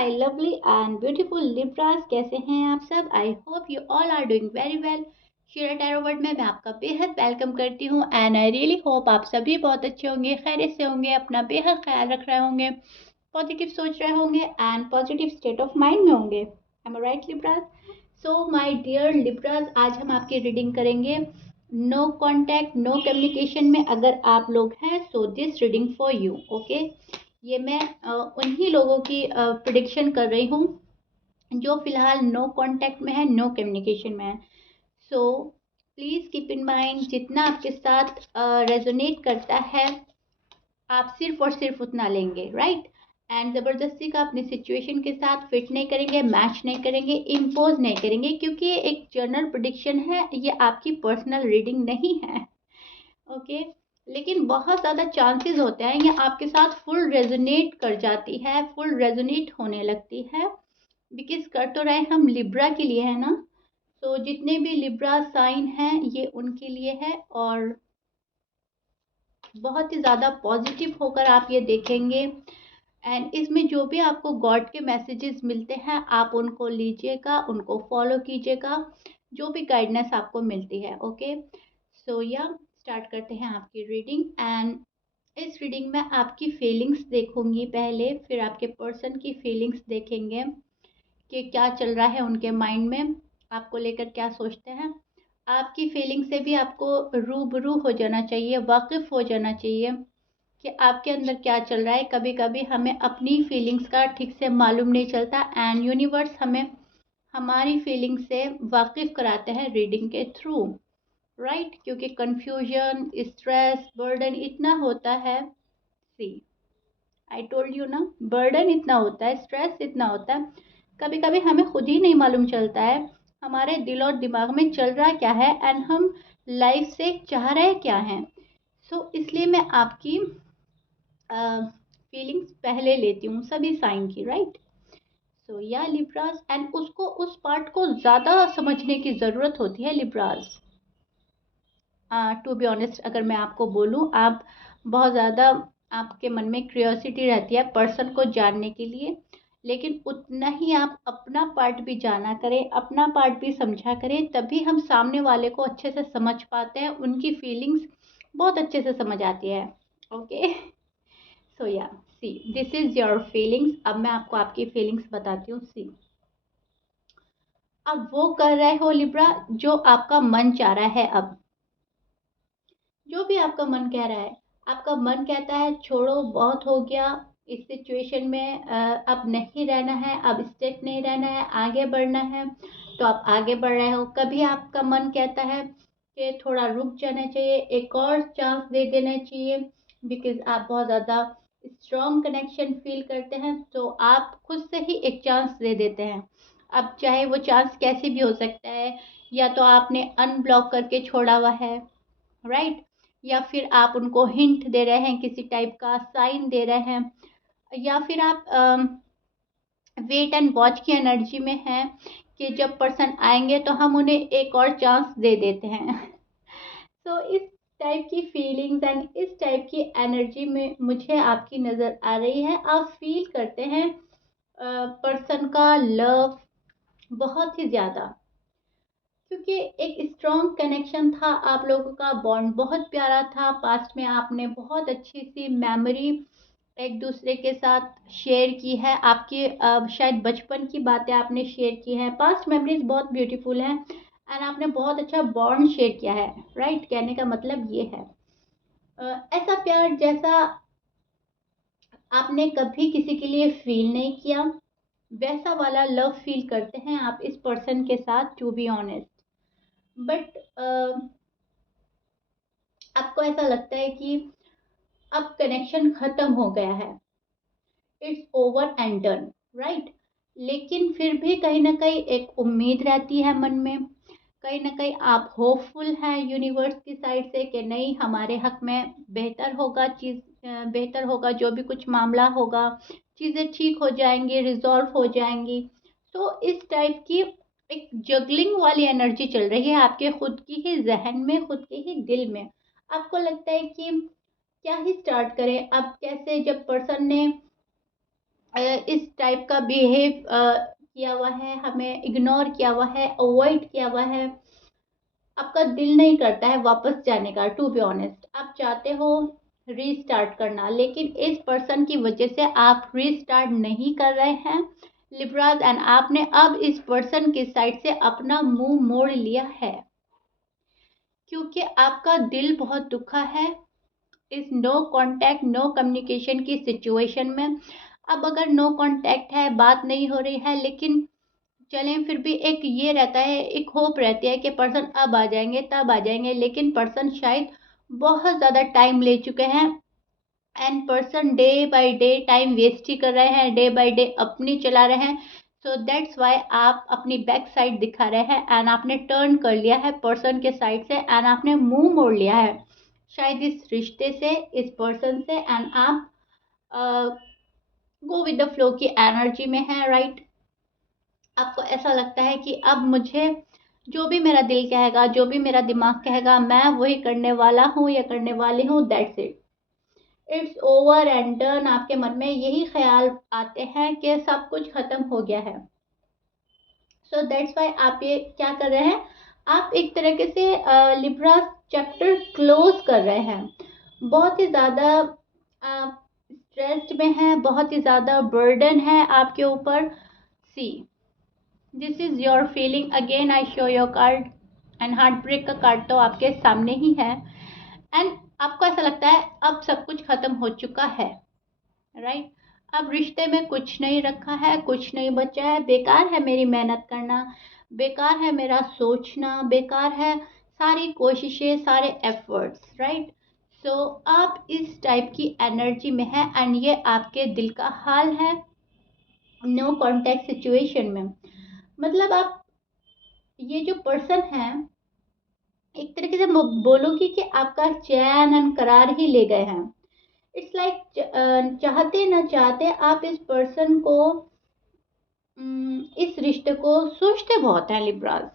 My lovely and beautiful Libras, कैसे हैं आप सब? I hope you all are doing very well. Share tarot world में मैं आपका बेहद वेलकम करती हूँ एंड आई रियली होप आप सभी बहुत अच्छे होंगे, खैरियत से होंगे, अपना बेहद ख्याल रख रहे होंगे, पॉजिटिव सोच रहे होंगे and positive state of mind में होंगे। Am I right Libras? So my dear Libras, आज हम आपकी रीडिंग करेंगे नो कॉन्टैक्ट नो कम्युनिकेशन में। अगर आप लोग हैं so this reading for you. Okay, ये मैं उन्हीं लोगों की प्रिडिक्शन कर रही हूँ जो फिलहाल नो कांटेक्ट में है, नो कम्युनिकेशन में है। So please keep in mind, जितना आपके साथ रेजोनेट करता है आप सिर्फ और सिर्फ उतना लेंगे, राइट? एंड ज़बरदस्ती का अपनी सिचुएशन के साथ फिट नहीं करेंगे, मैच नहीं करेंगे, इम्पोज नहीं करेंगे, क्योंकि ये एक जनरल प्रिडिक्शन है, ये आपकी पर्सनल रीडिंग नहीं है। ओके, लेकिन बहुत ज़्यादा चांसेस होते हैं ये आपके साथ फुल रेजोनेट कर जाती है, फुल रेजोनेट होने लगती है, बिकॉज कर तो रहे हम लिब्रा के लिए है ना। तो जितने भी लिब्रा साइन हैं ये उनके लिए है और बहुत ही ज़्यादा पॉजिटिव होकर आप ये देखेंगे। एंड इसमें जो भी आपको गॉड के मैसेजेस मिलते हैं आप उनको लीजिएगा, उनको फॉलो कीजिएगा, जो भी गाइडेंस आपको मिलती है। ओके, सो या स्टार्ट करते हैं आपकी रीडिंग। एंड इस रीडिंग में आपकी फीलिंग्स देखूंगी पहले, फिर आपके पर्सन की फीलिंग्स देखेंगे कि क्या चल रहा है उनके माइंड में, आपको लेकर क्या सोचते हैं। आपकी फीलिंग से भी आपको रूबरू हो जाना चाहिए, वाकिफ हो जाना चाहिए कि आपके अंदर क्या चल रहा है। कभी कभी हमें अपनी फीलिंग्स का ठीक से मालूम नहीं चलता एंड यूनिवर्स हमें हमारी फीलिंग से वाकिफ कराते हैं रीडिंग के थ्रू, राइट? क्योंकि कंफ्यूजन, स्ट्रेस, बर्डन इतना होता है। सी, आई टोल्ड यू ना, बर्डन इतना होता है, स्ट्रेस इतना होता है, कभी कभी हमें खुद ही नहीं मालूम चलता है हमारे दिल और दिमाग में चल रहा क्या है एंड हम लाइफ से चाह रहे क्या हैं। सो इसलिए मैं आपकी फीलिंग्स पहले लेती हूँ सभी साइन की, राइट? सो या लिब्रास, एंड उसको उस पार्ट को ज़्यादा समझने की ज़रूरत होती है लिब्रास। टू बी ऑनेस्ट, अगर मैं आपको बोलूँ, आप बहुत ज़्यादा आपके मन में क्यूरियोसिटी रहती है पर्सन को जानने के लिए, लेकिन उतना ही आप अपना पार्ट भी जाना करें, अपना पार्ट भी समझा करें, तभी हम सामने वाले को अच्छे से समझ पाते हैं, उनकी फीलिंग्स बहुत अच्छे से समझ आती है। ओके, सो या सी, दिस इज योर फीलिंग्स। अब मैं आपको आपकी फीलिंग्स बताती हूँ। सी, अब वो कर रहे हो लिब्रा जो आपका मन चाह रहा है। अब जो भी आपका मन कह रहा है, आपका मन कहता है छोड़ो, बहुत हो गया इस सिचुएशन में, अब नहीं रहना है, अब स्टेक नहीं रहना है, आगे बढ़ना है, तो आप आगे बढ़ रहे हो। कभी आपका मन कहता है कि थोड़ा रुक जाना चाहिए, एक और चांस दे देना चाहिए, बिकॉज आप बहुत ज़्यादा स्ट्रॉन्ग कनेक्शन फील करते हैं, तो आप खुद से ही एक चांस दे देते हैं। अब चाहे वो चांस कैसे भी हो सकता है, या तो आपने अनब्लॉक करके छोड़ा हुआ है, राइट? या फिर आप उनको हिंट दे रहे हैं, किसी टाइप का साइन दे रहे हैं, या फिर आप वेट एंड वॉच की एनर्जी में हैं कि जब पर्सन आएंगे तो हम उन्हें एक और चांस दे देते हैं। सो इस टाइप की फीलिंग्स एंड इस टाइप की एनर्जी में मुझे आपकी नज़र आ रही है। आप फील करते हैं पर्सन का लव बहुत ही ज़्यादा, क्योंकि एक स्ट्रॉन्ग कनेक्शन था आप लोगों का, बॉन्ड बहुत प्यारा था, पास्ट में आपने बहुत अच्छी सी मेमोरी एक दूसरे के साथ शेयर की है, आपके शायद बचपन की बातें आपने शेयर की हैं, पास्ट मेमोरीज बहुत ब्यूटीफुल हैं एंड आपने बहुत अच्छा बॉन्ड शेयर किया है, राइट? कहने का मतलब ये है ऐसा प्यार जैसा आपने कभी किसी के लिए फील नहीं किया, वैसा वाला लव फील करते हैं आप इस पर्सन के साथ, टू बी ऑनेस्ट। बट आपको ऐसा लगता है कि अब कनेक्शन खत्म हो गया है, it's over and done, right? लेकिन फिर भी कहीं ना कहीं एक उम्मीद रहती है मन में, कहीं ना कहीं आप होपफुल हैं यूनिवर्स की साइड से कि नहीं, हमारे हक में बेहतर होगा, चीज़ बेहतर होगा, जो भी कुछ मामला होगा चीज़ें ठीक हो जाएंगी, रिजॉल्व हो जाएंगी। तो इस टाइप की एक जगलिंग वाली एनर्जी चल रही है आपके खुद की ही जहन में, खुद के ही दिल में। आपको लगता है कि क्या ही स्टार्ट करें अब, कैसे, जब पर्सन ने इस टाइप का बिहेव किया हुआ है, हमें इग्नोर किया हुआ है, अवॉइड किया हुआ है, आपका दिल नहीं करता है वापस जाने का। टू बी ऑनेस्ट, आप चाहते हो रीस्टार्ट करना, लेकिन इस पर्सन की वजह से आप रीस्टार्ट नहीं कर रहे हैं लिब्राज, एंड आपने अब इस पर्सन की साइड से अपना मुंह मोड़ लिया है, क्योंकि आपका दिल बहुत दुखा है इस नो कांटेक्ट नो कम्युनिकेशन की सिचुएशन में। अब अगर नो कांटेक्ट है, बात नहीं हो रही है, लेकिन चलें फिर भी एक ये रहता है, एक होप रहती है कि पर्सन अब आ जाएंगे तब आ जाएंगे, लेकिन पर्सन शायद बहुत ज़्यादा टाइम ले चुके हैं, and person day by day time waste ही कर रहे हैं, डे बाय डे अपनी चला रहे हैं। सो दैट्स वाई आप अपनी बैक साइड दिखा रहे हैं, एंड आपने टर्न कर लिया है पर्सन के साइड से, एंड आपने मुंह मोड़ लिया है शायद इस रिश्ते से, इस पर्सन से, एंड आप गो विद द फ्लो की एनर्जी में है, राइट। आपको ऐसा लगता है कि अब मुझे जो भी मेरा दिल कहेगा, जो भी मेरा दिमाग कहेगा, मैं वही करने वाला हूँ या करने वाली हूँ, that's it, it's over and done. आपके मन में यही ख्याल आते हैं कि सब कुछ खत्म हो गया है। सो दैट्स वाई आप ये क्या कर रहे हैं, आप एक तरीके से लिब्रा चैप्टर क्लोज कर रहे हैं। बहुत ही ज़्यादा स्ट्रेस्ड में है, बहुत ही ज़्यादा बर्डन है आपके ऊपर। See, this is your feeling, again I show your card, and heart break का कार्ड तो आपके सामने ही है, एंड आपको ऐसा लगता है अब सब कुछ खत्म हो चुका है, राइट। अब रिश्ते में कुछ नहीं रखा है, कुछ नहीं बचा है, बेकार है मेरी मेहनत करना, बेकार है मेरा सोचना, बेकार है सारी कोशिशें, सारे एफर्ट्स, राइट। सो आप इस टाइप की एनर्जी में है, एंड ये आपके दिल का हाल है नो कॉन्टेक्ट सिचुएशन में। मतलब आप, ये जो पर्सन है, एक तरीके से बोलोगी कि आपका चैन एंड करार ही ले गए हैं। इट्स लाइक चाहते ना चाहते आप इस पर्सन को, इस रिश्ते को सोचते बहुत है लिब्रास,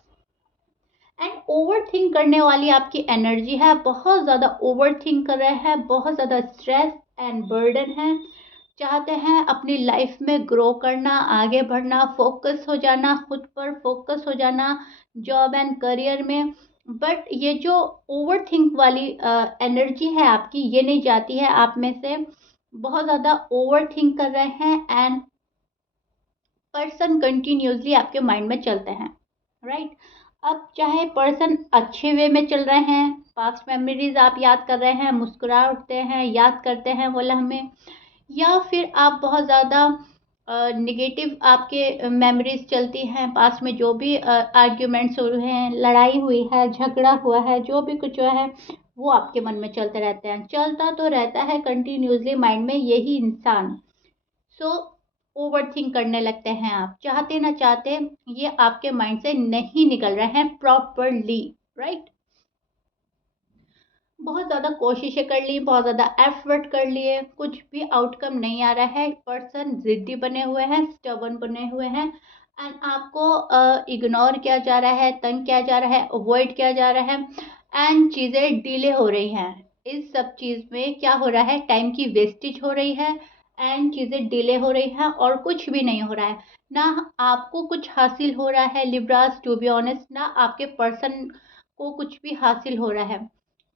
एंड ओवर थिंक करने वाली आपकी एनर्जी है, बहुत ज़्यादा ओवर थिंक कर रहे हैं, बहुत ज़्यादा स्ट्रेस एंड बर्डन है, चाहते हैं अपनी लाइफ में ग्रो करना, आगे बढ़ना, फोकस हो जाना, खुद पर फोकस हो जाना, जॉब एंड करियर में। बट ये जो ओवर थिंक वाली एनर्जी है आपकी, ये नहीं जाती है आप में से, बहुत ज़्यादा ओवर थिंक कर रहे हैं, एंड पर्सन कंटिन्यूसली आपके माइंड में चलते हैं, राइट। अब चाहे पर्सन अच्छे वे में चल रहे हैं, पास्ट मेमोरीज आप याद कर रहे हैं, मुस्कुरा उठते हैं, याद करते हैं वो लम्हे, या फिर आप बहुत ज़्यादा निगेटिव आपके मेमोरीज चलती हैं, पास्ट में जो भी आर्ग्यूमेंट्स हुए हैं, लड़ाई हुई है, झगड़ा हुआ है, जो भी कुछ हुआ है, वो आपके मन में चलते रहते हैं, चलता तो रहता है कंटिन्यूसली माइंड में यही इंसान। सो ओवर थिंक करने लगते हैं आप, चाहते ना चाहते ये आपके माइंड से नहीं निकल रहे हैं प्रॉपरली, राइट। बहुत ज़्यादा कोशिशें कर ली, बहुत ज़्यादा एफर्ट कर लिए, कुछ भी आउटकम नहीं आ रहा है, पर्सन जिद्दी बने हुए हैं, स्टबन बने हुए हैं, एंड आपको इग्नोर किया जा रहा है, तंग किया जा रहा है, अवॉइड किया जा रहा है, एंड चीज़ें डिले हो रही हैं। इस सब चीज़ में क्या हो रहा है, टाइम की वेस्टेज हो रही है, एंड चीज़ें डिले हो रही हैं, और कुछ भी नहीं हो रहा है, ना आपको कुछ हासिल हो रहा है लिब्रास, टू बी ऑनेस्ट, ना आपके पर्सन को कुछ भी हासिल हो रहा है,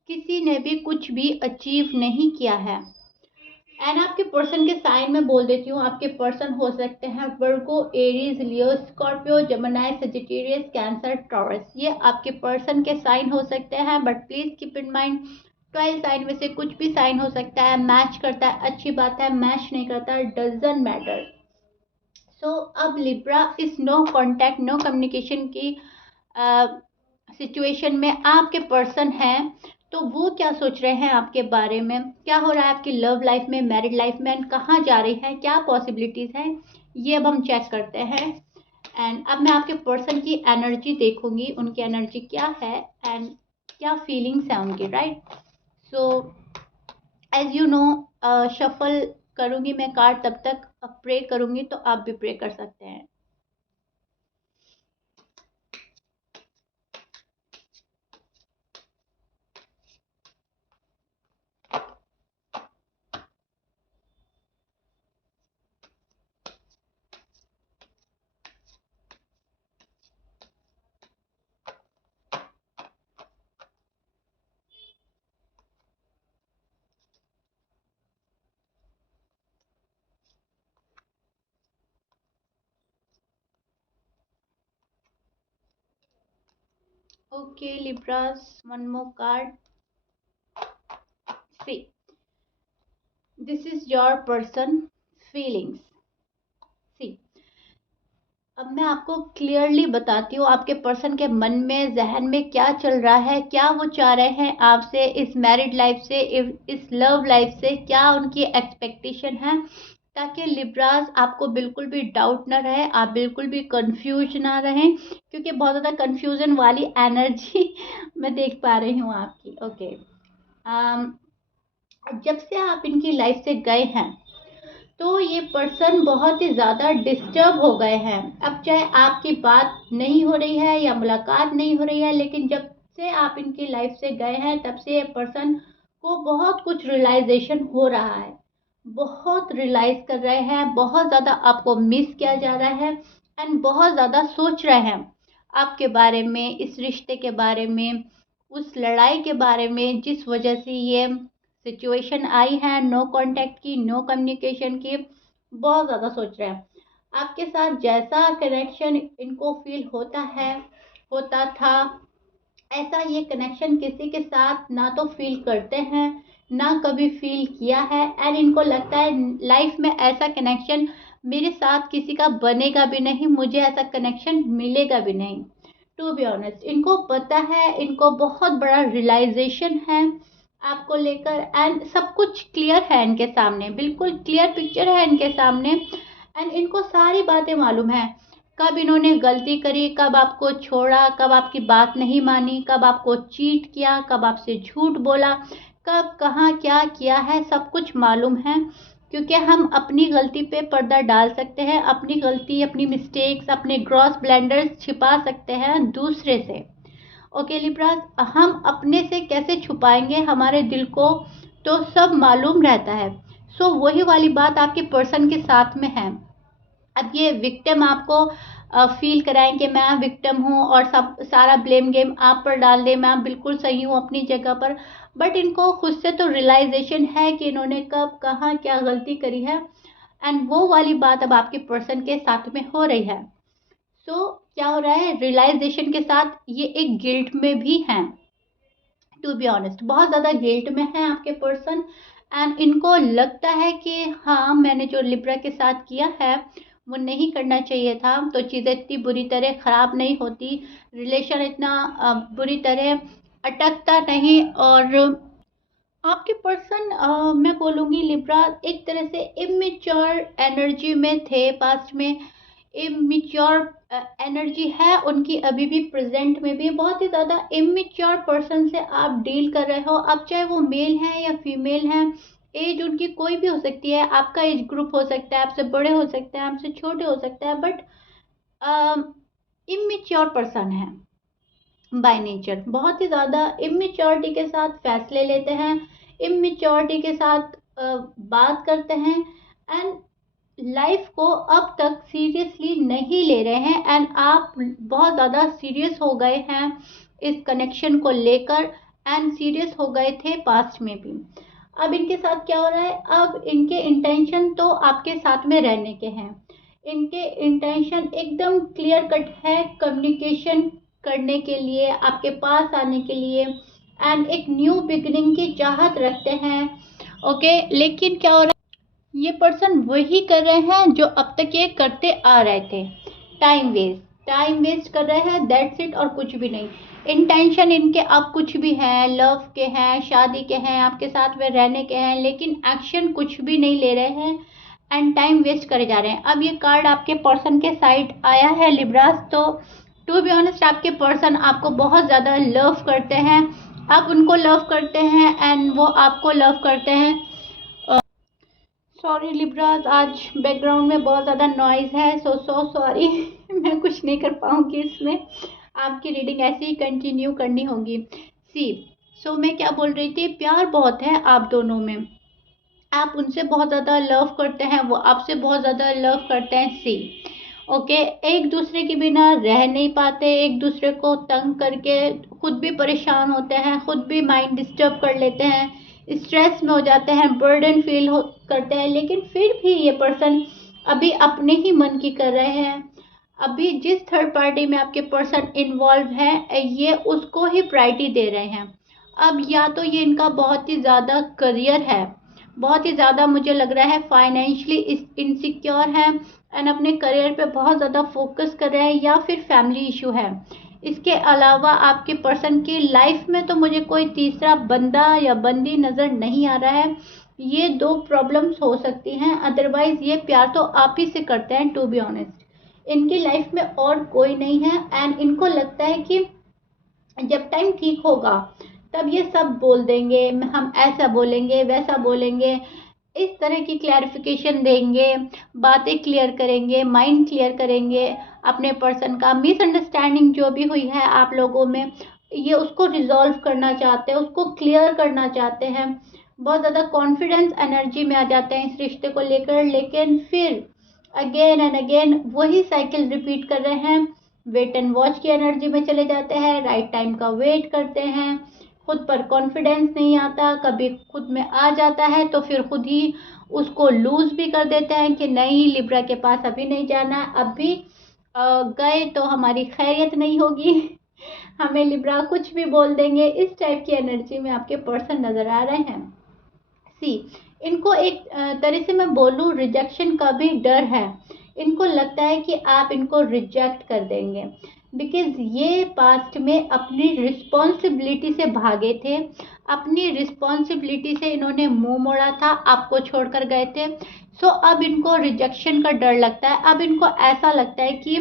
किसी ने भी कुछ भी अचीव नहीं किया है। एंड आपके पर्सन के साइन में बोल देती हूँ, आपके पर्सन हो सकते हैं Virgo, Aries, Leo, Scorpio, Gemini, Sagittarius, Cancer, Taurus, ये आपके पर्सन के साइन हो सकते हैं। But please keep in mind 12 sign में से कुछ भी साइन हो सकता है, मैच करता है अच्छी बात है, मैच नहीं करता है डजंट मैटर। सो अब लिब्रा इस नो कॉन्टैक्ट नो कम्युनिकेशन की सिचुएशन में आपके पर्सन हैं, तो वो क्या सोच रहे हैं आपके बारे में, क्या हो रहा है आपकी लव लाइफ में, मैरिड लाइफ में, एंड कहाँ जा रही है, क्या पॉसिबिलिटीज़ हैं, ये अब हम चेक करते हैं। एंड अब मैं आपके पर्सन की एनर्जी देखूंगी, उनकी एनर्जी क्या है, एंड क्या फीलिंग्स हैं उनकी, right. So as you know, shuffle करूंगी मैं कार्ड, तब तक प्रे करूंगी, तो आप भी प्रे कर सकते हैं। Okay, Libras, one more card. See, this is your person feelings. See, अब मैं आपको क्लियरली बताती हूँ आपके पर्सन के मन में, जहन में क्या चल रहा है, क्या वो चाह रहे हैं आपसे, इस मैरिड लाइफ से, इस लव लाइफ से, क्या उनकी एक्सपेक्टेशन है, ताकि लिब्रास आपको बिल्कुल भी डाउट ना रहे, आप बिल्कुल भी कंफ्यूज ना रहें, क्योंकि बहुत ज़्यादा कंफ्यूजन वाली एनर्जी मैं देख पा रही हूँ आपकी। ओके, जब से आप इनकी लाइफ से गए हैं तो ये पर्सन बहुत ही ज़्यादा डिस्टर्ब हो गए हैं। अब चाहे आपकी बात नहीं हो रही है या मुलाकात नहीं हो रही है, लेकिन जब से आप इनकी लाइफ से गए हैं तब से ये पर्सन को बहुत कुछ रियलाइजेशन हो रहा है, बहुत रियलाइज कर रहे हैं, बहुत ज़्यादा आपको मिस किया जा रहा है एंड बहुत ज़्यादा सोच रहे हैं आपके बारे में, इस रिश्ते के बारे में, उस लड़ाई के बारे में जिस वजह से ये सिचुएशन आई है, नो कांटेक्ट की, नो कम्युनिकेशन की, बहुत ज़्यादा सोच रहे हैं आपके साथ। जैसा कनेक्शन इनको फील होता है, होता था, ऐसा ये कनेक्शन किसी के साथ ना तो फील करते हैं, ना कभी फील किया है, एंड इनको लगता है लाइफ में ऐसा कनेक्शन मेरे साथ किसी का बनेगा भी नहीं, मुझे ऐसा कनेक्शन मिलेगा भी नहीं। टू बी ऑनेस्ट, इनको पता है, इनको बहुत बड़ा रियलाइजेशन है आपको लेकर, एंड सब कुछ क्लियर है इनके सामने, बिल्कुल क्लियर पिक्चर है इनके सामने, एंड इनको सारी बातें मालूम है, कब इन्होंने गलती करी, कब आपको छोड़ा, कब आपकी बात नहीं मानी, कब आपको चीट किया, कब आपसे झूठ बोला, कब कहाँ क्या किया है, सब कुछ मालूम है। क्योंकि हम अपनी गलती पे पर्दा डाल सकते हैं, अपनी गलती, अपनी मिस्टेक्स, अपने ग्रॉस ब्लेंडर्स छिपा सकते हैं दूसरे से। ओके लिब्रास, हम अपने से कैसे छुपाएंगे हमारे दिल को, तो सब मालूम रहता है। सो वही वाली बात आपके पर्सन के साथ में है। अब ये विक्टिम आपको फील कराएं कि मैं विक्टिम हूँ और सब सारा ब्लेम गेम आप पर डाल दें, मैं बिल्कुल सही हूँ अपनी जगह पर, बट इनको खुद से तो रियलाइजेशन है कि इन्होंने कब कहाँ क्या गलती करी है, एंड वो वाली बात अब आपके पर्सन के साथ में हो रही है। सो क्या हो रहा है, रियलाइजेशन के साथ ये एक गिल्ट में भी हैं। टू बी ऑनेस्ट, बहुत ज़्यादा गिल्ट में है आपके पर्सन, एंड इनको लगता है कि हाँ, मैंने जो लिब्रा के साथ किया है वो नहीं करना चाहिए था, तो चीज़ें इतनी बुरी तरह ख़राब नहीं होती, रिलेशन इतना बुरी तरह अटकता नहीं। और आपके पर्सन, मैं बोलूँगी लिब्रा, एक तरह से इमेच्योर एनर्जी में थे पास्ट में, इमेच्योर एनर्जी है उनकी अभी भी, प्रेजेंट में भी बहुत ही ज़्यादा इमेच्योर पर्सन से आप डील कर रहे हो। अब चाहे वो मेल हैं या फीमेल हैं, एज उनकी कोई भी हो सकती है, आपका एज ग्रुप हो सकता है, आपसे बड़े हो सकते हैं, आपसे छोटे हो सकते हैं, बट इमेच्योर पर्सन है बाय नेचर, बहुत ही ज़्यादा इमेच्योरिटी के साथ फैसले लेते हैं, इमेच्योरिटी के साथ बात करते हैं, एंड लाइफ को अब तक सीरियसली नहीं ले रहे हैं, एंड आप बहुत ज़्यादा सीरियस हो गए हैं इस कनेक्शन को लेकर, एंड सीरियस हो गए थे पास्ट में भी। अब इनके साथ क्या हो रहा है, अब इनके इंटेंशन तो आपके साथ में रहने के हैं, इनके इंटेंशन एकदम क्लियर कट है, कम्युनिकेशन करने के लिए, आपके पास आने के लिए, एंड एक न्यू बिगिनिंग की चाहत रखते हैं। ओके, लेकिन क्या हो रहा है, ये पर्सन वही कर रहे हैं जो अब तक ये करते आ रहे थे, टाइम वेस्ट, टाइम वेस्ट कर रहे हैं, दैट्स इट, और कुछ भी नहीं। इंटेंशन इनके अब कुछ भी हैं, लव के हैं, शादी के हैं, आपके साथ में रहने के हैं, लेकिन एक्शन कुछ भी नहीं ले रहे हैं, एंड टाइम वेस्ट करे जा रहे हैं। अब ये कार्ड आपके पर्सन के साइड आया है लिब्रास, तो टू बी ऑनेस्ट, आपके पर्सन आपको बहुत ज़्यादा लव करते हैं, आप उनको लव करते हैं, एंड वो आपको लव करते हैं। सॉरी लिब्रास, आज बैकग्राउंड में बहुत ज़्यादा नॉइज़ है, सो सॉरी मैं कुछ नहीं कर पाऊँगी इसमें, आपकी रीडिंग ऐसे ही कंटिन्यू करनी होगी। सी, सो मैं क्या बोल रही थी, प्यार बहुत है आप दोनों में, आप उनसे बहुत ज़्यादा लव करते हैं, वो आपसे बहुत ज़्यादा लव करते हैं। सी, ओके, एक दूसरे के बिना रह नहीं पाते, एक दूसरे को तंग करके खुद भी परेशान होते हैं, खुद भी माइंड डिस्टर्ब कर लेते हैं, स्ट्रेस में हो जाते हैं, बर्डन फील करते हैं, लेकिन फिर भी ये पर्सन अभी अपने ही मन की कर रहे हैं, अभी जिस थर्ड पार्टी में आपके पर्सन इन्वॉल्व हैं, ये उसको ही प्रायोरिटी दे रहे हैं। अब या तो ये इनका बहुत ही ज़्यादा करियर है, बहुत ही ज़्यादा मुझे लग रहा है फाइनेंशियली इनसिक्योर है एंड अपने करियर पे बहुत ज़्यादा फोकस कर रहे हैं, या फिर फैमिली इशू है। इसके अलावा आपके पर्सन की लाइफ में तो मुझे कोई तीसरा बंदा या बंदी नज़र नहीं आ रहा है। ये दो प्रॉब्लम्स हो सकती हैं, अदरवाइज ये प्यार तो आप ही से करते हैं टू बी ऑनेस्ट। इनकी लाइफ में और कोई नहीं है एंड इनको लगता है कि जब टाइम ठीक होगा तब ये सब बोल देंगे, हम ऐसा बोलेंगे वैसा बोलेंगे, इस तरह की क्लैरिफिकेशन देंगे, बातें क्लियर करेंगे, माइंड क्लियर करेंगे। अपने पर्सन का मिसअंडरस्टैंडिंग जो भी हुई है आप लोगों में, ये उसको रिजॉल्व करना चाहते हैं, उसको क्लियर करना चाहते हैं। बहुत ज़्यादा कॉन्फिडेंस एनर्जी में आ जाते हैं इस रिश्ते को लेकर, लेकिन फिर अगेन एंड अगेन वही साइकिल रिपीट कर रहे हैं। वेट एंड वॉच की एनर्जी में चले जाते हैं, राइट टाइम का वेट करते हैं, खुद पर कॉन्फिडेंस नहीं आता, कभी खुद में आ जाता है तो फिर खुद ही उसको लूज भी कर देते हैं कि नहीं, लिब्रा के पास अभी नहीं जाना, अभी गए तो हमारी खैरियत नहीं होगी। हमें लिब्रा कुछ भी बोल देंगे, इस टाइप की एनर्जी में आपके पर्सन नजर आ रहे हैं। सी, इनको एक तरह से मैं बोलूँ रिजेक्शन का भी डर है। इनको लगता है कि आप इनको रिजेक्ट कर देंगे, बिकॉज ये पास्ट में अपनी रिस्पॉन्सिबिलिटी से भागे थे, अपनी रिस्पॉन्सिबिलिटी से इन्होंने मुंह मोड़ा था, आपको छोड़कर गए थे। सो अब इनको रिजेक्शन का डर लगता है। अब इनको ऐसा लगता है कि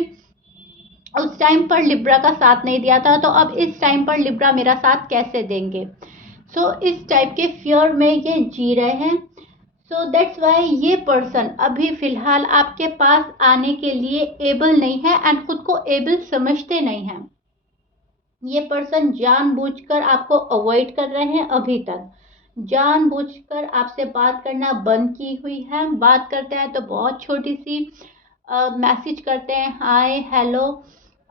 उस टाइम पर लिब्रा का साथ नहीं दिया था, तो अब इस टाइम पर लिब्रा मेरा साथ कैसे देंगे। सो इस टाइप के फियर में ये जी रहे हैं। सो दैट्स वाई ये पर्सन अभी फिलहाल आपके पास आने के लिए एबल नहीं है एंड खुद को एबल समझते नहीं हैं। ये पर्सन जानबूझकर आपको अवॉइड कर रहे हैं, अभी तक जानबूझकर आपसे बात करना बंद की हुई है। बात करते हैं तो बहुत छोटी सी मैसेज करते हैं, हाय हेलो,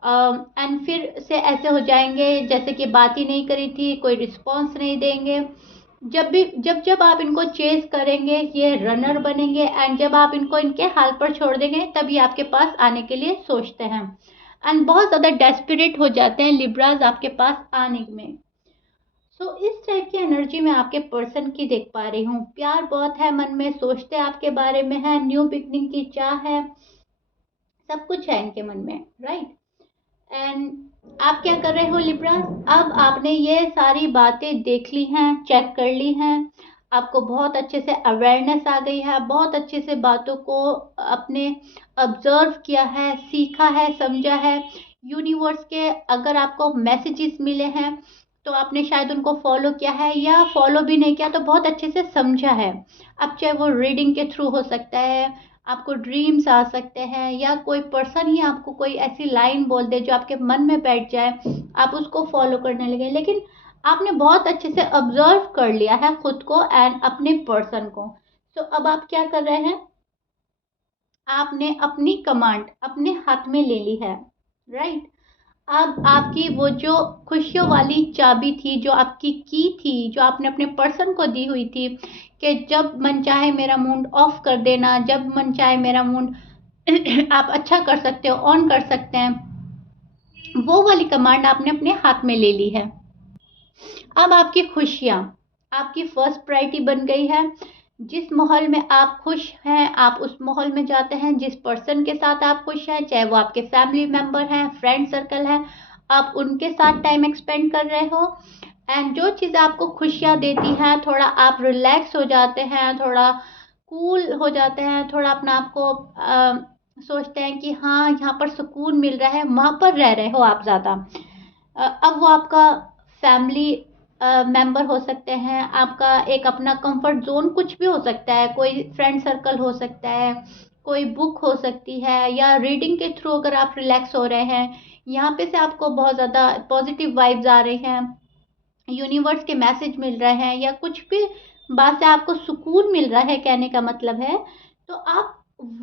एंड फिर से ऐसे हो जाएंगे जैसे कि बात ही नहीं करी थी, कोई रिस्पॉन्स नहीं देंगे। जब आप इनको चेस करेंगे ये रनर बनेंगे, एंड जब आप इनको इनके हाल पर छोड़ देंगे तभी आपके पास आने के लिए सोचते हैं एंड बहुत ज़्यादा डेस्परेट हो जाते हैं लिब्राज आपके पास आने में। सो इस टाइप की एनर्जी में आपके पर्सन की देख पा रही हूँ। प्यार बहुत है मन में, सोचते आपके बारे में है, न्यू बिगनिंग की चाह है, सब कुछ है इनके मन में, राइट। एंड आप क्या कर रहे हो लिब्रा, अब आपने ये सारी बातें देख ली हैं, चेक कर ली हैं, आपको बहुत अच्छे से अवेयरनेस आ गई है, बहुत अच्छे से बातों को अपने ऑब्जर्व किया है, सीखा है, समझा है। यूनिवर्स के अगर आपको मैसेजेस मिले हैं तो आपने शायद उनको फॉलो किया है, या फॉलो भी नहीं किया तो बहुत अच्छे से समझा है। अब चाहे वो रीडिंग के थ्रू हो सकता है, आपको ड्रीम्स आ सकते हैं, या कोई पर्सन ही आपको कोई ऐसी लाइन बोल दे जो आपके मन में बैठ जाए, आप उसको फॉलो करने लगे। लेकिन आपने बहुत अच्छे से ऑब्जर्व कर लिया है खुद को एंड अपने पर्सन को। सो अब आप क्या कर रहे हैं, आपने अपनी कमांड अपने हाथ में ले ली है, राइट। अब आपकी वो जो खुशियों वाली चाबी थी, जो आपकी की थी, जो आपने अपने पर्सन को दी हुई थी कि जब मन चाहे मेरा मूड ऑफ कर देना, जब मन चाहे मेरा मूड आप अच्छा कर सकते हो, ऑन कर सकते हैं, वो वाली कमांड आपने अपने हाथ में ले ली है। अब आपकी खुशियाँ आपकी फर्स्ट प्रायोरिटी बन गई है। जिस माहौल में आप खुश हैं आप उस माहौल में जाते हैं, जिस पर्सन के साथ आप खुश हैं, चाहे वो आपके फैमिली मेम्बर हैं, फ्रेंड सर्कल है, आप उनके साथ टाइम एक्सपेंड कर रहे हो। एंड जो चीज़ आपको खुशियाँ देती हैं, थोड़ा आप रिलैक्स हो जाते हैं, थोड़ा कूल हो जाते हैं, थोड़ा अपना आपको सोचते हैं कि हाँ यहाँ पर सुकून मिल रहा है, वहाँ पर रह रहे हो आप ज़्यादा। अब वो आपका फैमिली मेंबर हो सकते हैं, आपका एक अपना कंफर्ट जोन कुछ भी हो सकता है, कोई फ्रेंड सर्कल हो सकता है, कोई बुक हो सकती है, या रीडिंग के थ्रू अगर आप रिलैक्स हो रहे हैं, यहाँ पे से आपको बहुत ज़्यादा पॉजिटिव वाइब्स आ रही हैं, यूनिवर्स के मैसेज मिल रहे हैं, या कुछ भी बात से आपको सुकून मिल रहा है, कहने का मतलब है, तो आप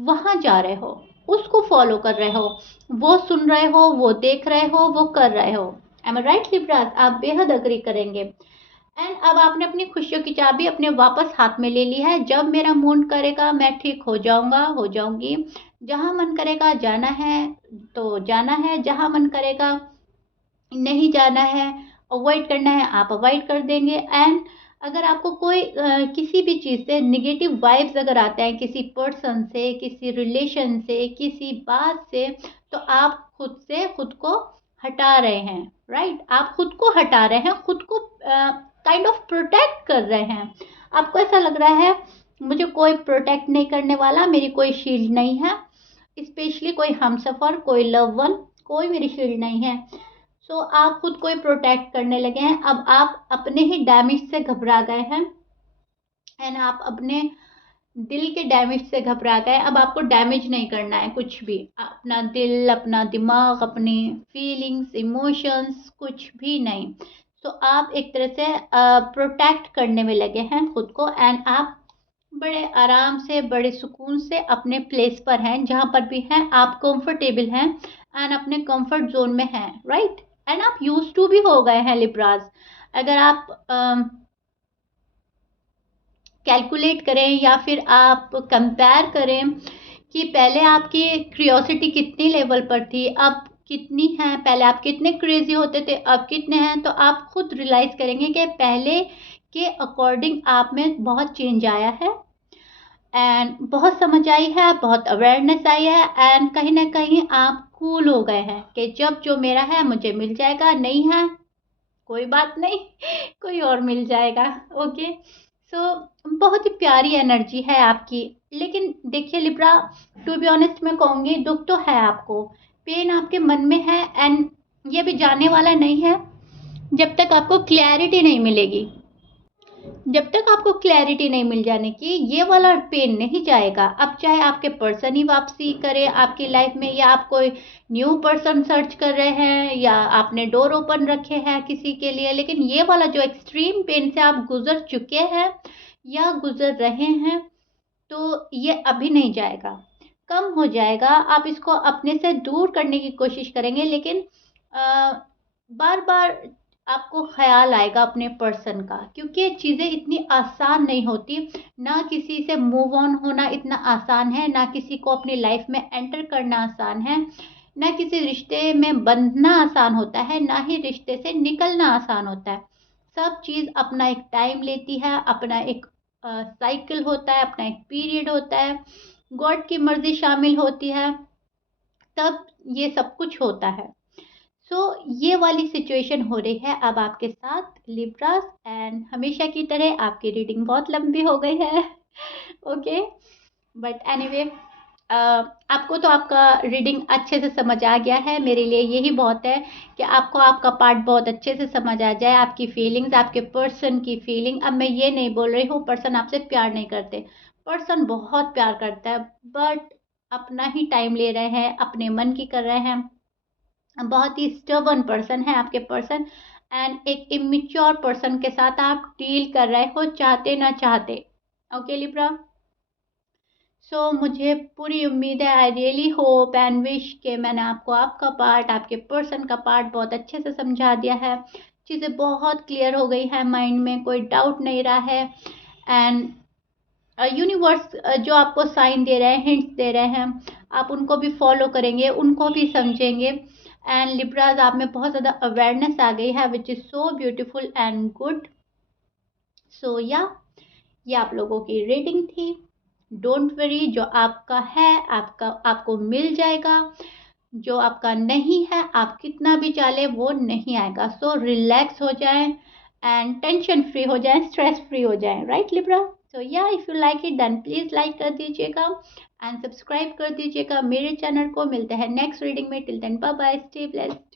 वहाँ जा रहे हो, उसको फॉलो कर रहे हो, वो सुन रहे हो, वो देख रहे हो, वो कर रहे हो। एम आई राइट लिब्रास, आप बेहद अग्री करेंगे। एंड अब आपने अपनी खुशियों की चाबी अपने वापस हाथ में ले ली है। जब मेरा मूड करेगा मैं ठीक हो जाऊंगा, हो जाऊंगी, जहाँ मन करेगा जाना है तो जाना है, जहाँ मन करेगा नहीं जाना है, अवॉइड करना है, आप अवॉइड कर देंगे। एंड अगर आपको कोई किसी भी चीज़ से नेगेटिव वाइब्स अगर आते हैं, किसी पर्सन से, किसी रिलेशन से, किसी बात से, तो आप खुद से खुद को हटा रहे हैं, राइट? आप खुद को हटा रहे हैं, खुद को काइंड ऑफ प्रोटेक्ट कर रहे हैं। आपको ऐसा लग रहा है मुझे कोई प्रोटेक्ट नहीं करने वाला, मेरी कोई शील्ड नहीं है, स्पेशली कोई हमसफर, कोई लव वन, कोई मेरी शील्ड नहीं है। सो आप खुद को ही प्रोटेक्ट करने लगे हैं। अब आप अपने ही डैमेज से घबरा गए हैं, एंड आप अपने दिल के डैमेज से घबरा गए। अब आपको डैमेज नहीं करना है कुछ भी, अपना दिल, अपना दिमाग, अपनी फीलिंग्स, इमोशंस, कुछ भी नहीं। सो आप एक तरह से प्रोटेक्ट करने में लगे हैं खुद को, एंड आप बड़े आराम से, बड़े सुकून से अपने प्लेस पर हैं, जहाँ पर भी हैं आप कंफर्टेबल हैं, एंड अपने कंफर्ट जोन में हैं, राइट? एंड आप यूज टू भी हो गए हैं लिब्रास। अगर आप कैलकुलेट करें या फिर आप कंपेयर करें कि पहले आपकी क्यूरियोसिटी कितनी लेवल पर थी, अब कितनी है, पहले आप कितने क्रेजी होते थे, अब कितने हैं, तो आप खुद रियलाइज करेंगे कि पहले के अकॉर्डिंग आप में बहुत चेंज आया है, एंड बहुत समझ आई है, बहुत अवेयरनेस आई है, एंड कहीं ना कहीं आप कूल हो गए हैं कि जब जो मेरा है मुझे मिल जाएगा, नहीं है कोई बात नहीं, कोई और मिल जाएगा। ओके। सो बहुत ही प्यारी एनर्जी है आपकी। लेकिन देखिए लिब्रा, टू बी ऑनेस्ट मैं कहूँगी दुख तो है आपको, पेन आपके मन में है, एंड ये भी जाने वाला नहीं है जब तक आपको क्लैरिटी नहीं मिलेगी। जब तक आपको क्लैरिटी नहीं मिल जाने की, ये वाला पेन नहीं जाएगा। अब चाहे आपके पर्सन ही वापसी करे आपकी लाइफ में, या आप कोई न्यू पर्सन सर्च कर रहे हैं, या आपने डोर ओपन रखे हैं किसी के लिए, लेकिन ये वाला जो एक्सट्रीम पेन से आप गुजर चुके हैं या गुजर रहे हैं, तो ये अभी नहीं जाएगा, कम हो जाएगा। आप इसको अपने से दूर करने की कोशिश करेंगे, लेकिन बार बार आपको ख्याल आएगा अपने पर्सन का, क्योंकि ये चीज़ें इतनी आसान नहीं होती। ना किसी से मूव ऑन होना इतना आसान है, ना किसी को अपनी लाइफ में एंटर करना आसान है, ना किसी रिश्ते में बंधना आसान होता है, ना ही रिश्ते से निकलना आसान होता है। सब चीज़ अपना एक टाइम लेती है, अपना एक साइकिल होता है, अपना एक पीरियड होता है, गॉड की मर्जी शामिल होती है, तब ये सब कुछ होता है। सो ये वाली सिचुएशन हो रही है अब आपके साथ लिब्रास, एंड हमेशा की तरह आपकी रीडिंग बहुत लंबी हो गई है। ओके, बट एनीवे, आपको तो आपका रीडिंग अच्छे से समझ आ गया है। मेरे लिए यही बहुत है कि आपको आपका पार्ट बहुत अच्छे से समझ आ जाए, आपकी फीलिंग्स, आपके पर्सन की फीलिंग। अब मैं ये नहीं बोल रही हूँ पर्सन आपसे प्यार नहीं करते, पर्सन बहुत प्यार करता है, बट अपना ही टाइम ले रहे हैं, अपने मन की कर रहे हैं। बहुत ही स्टबर्न पर्सन है आपके पर्सन, एंड एक इमेच्योर पर्सन के साथ आप डील कर रहे हो, चाहते ना चाहते। ओके लिब्रा, सो मुझे पूरी उम्मीद है, I really hope and wish कि मैंने आपको आपका पार्ट, आपके पर्सन का पार्ट बहुत अच्छे से समझा दिया है। चीज़ें बहुत क्लियर हो गई है माइंड में, कोई डाउट नहीं रहा है, एंड यूनिवर्स जो आपको साइन दे रहे हैं, हिंट्स दे रहे हैं, आप उनको भी फॉलो करेंगे, उनको भी समझेंगे, एंड लिब्राज आप में बहुत ज़्यादा अवेयरनेस आ गई है, which is so beautiful and good. So या ये आप लोगों की रीडिंग थी। डोंट वरी, जो आपका है आपको मिल जाएगा, जो आपका नहीं है आप कितना भी चाले वो नहीं आएगा। सो रिलैक्स हो जाएं, एंड टेंशन फ्री हो जाएं, स्ट्रेस फ्री हो जाएं, राइट लिब्रा? सो या if you like it then please like कर दीजिएगा एंड सब्सक्राइब कर दीजिएगा मेरे चैनल को। मिलते हैं नेक्स्ट रीडिंग में, till then bye bye, stay blessed.